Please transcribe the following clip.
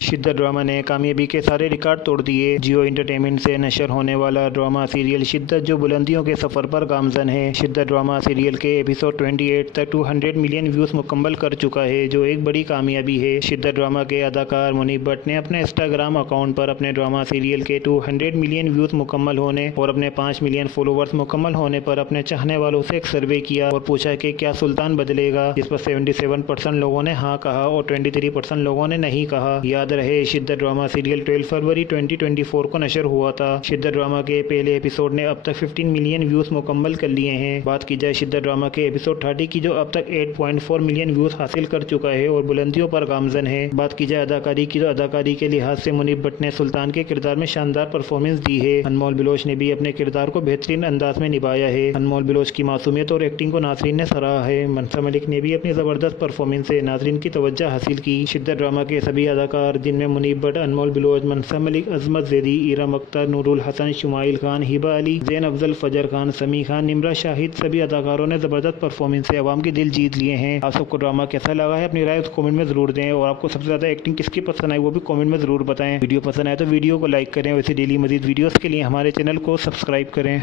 शिद्दत ड्रामा ने कामयाबी के सारे रिकॉर्ड तोड़ दिए। जियो एंटरटेनमेंट से नशर होने वाला ड्रामा सीरियल शिद्दत जो बुलंदियों के सफ़र पर गामजन है। शिद्दत ड्रामा सीरियल के एपिसोड 28 तक 200 मिलियन व्यूज़ मुकम्मल कर चुका है, जो एक बड़ी कामयाबी है। शिद्दत ड्रामा के अदाकार मुनीब भट्ट ने अपने इंस्टाग्राम अकाउंट पर अपने ड्रामा सीरियल के 200 मिलियन व्यूज़ मुकम्मल होने और अपने 5 मिलियन फॉलोवर्स मुकम्मल होने पर अपने चाहने वालों से एक सर्वे किया और पूछा कि क्या सुल्तान बदलेगा, जिस पर 77% लोगों ने हाँ कहा और 23% लोगों ने नहीं कहा। याद रहे, शिद्दत ड्रामा सीरियल 12 फरवरी 2024 को नशर हुआ था। शिद्दत ड्रामा के पहले एपिसोड ने अब तक 15 मिलियन व्यूज मुकम्मल कर लिए हैं। बात की जाए शिद्दत ड्रामा के एपिसोड 30 की, जो अब तक 8.4 मिलियन व्यूज हासिल कर चुका है और बुलंदियों पर गामजन है। बात की जाए अदाकारी की, तो अदाकारी के लिहाज से मुनीब भट्ट ने सुल्तान के किरदार में शानदार परफॉर्मेंस दी है। अनमोल बिलोच ने भी अपने किरदार को बेहतरीन अंदाज में निभाया है। अनमोल बिलोच की मासूमियत और एक्टिंग को नाज़रीन ने सराहा है। मनसा मलिक ने भी अपनी ज़बरदस्त परफॉर्मेंस से नाज़रीन की तवज्जो हासिल की। शिद्दत ड्रामा के सभी अदाकार, जिनमें मुनीब भट्ट, अनमोल बिलोच, मनसा मलिक, अजमत ज़ैदी, इरम अख्तर, नूरुल हसन, शुमाइल खान, हिबा अली, ज़ैन अफजल, फजर खान, समी खान, निम्रा शाहिद, सभी अदाकारों ने ज़बरदस्त परफॉर्मेंस से आवाम के दिल जीत लिए हैं। आप सबको ड्रामा कैसा लगा है अपनी राय उस कमेंट में ज़रूर दें और आपको सबसे ज़्यादा एक्टिंग किसकी पसंद आई वो भी कमेंट में ज़रूर बताएं। वीडियो पसंद आए तो वीडियो को लाइक करें। वैसे डेली मज़ीद वीडियोज़ के लिए हमारे चैनल को सब्सक्राइब करें।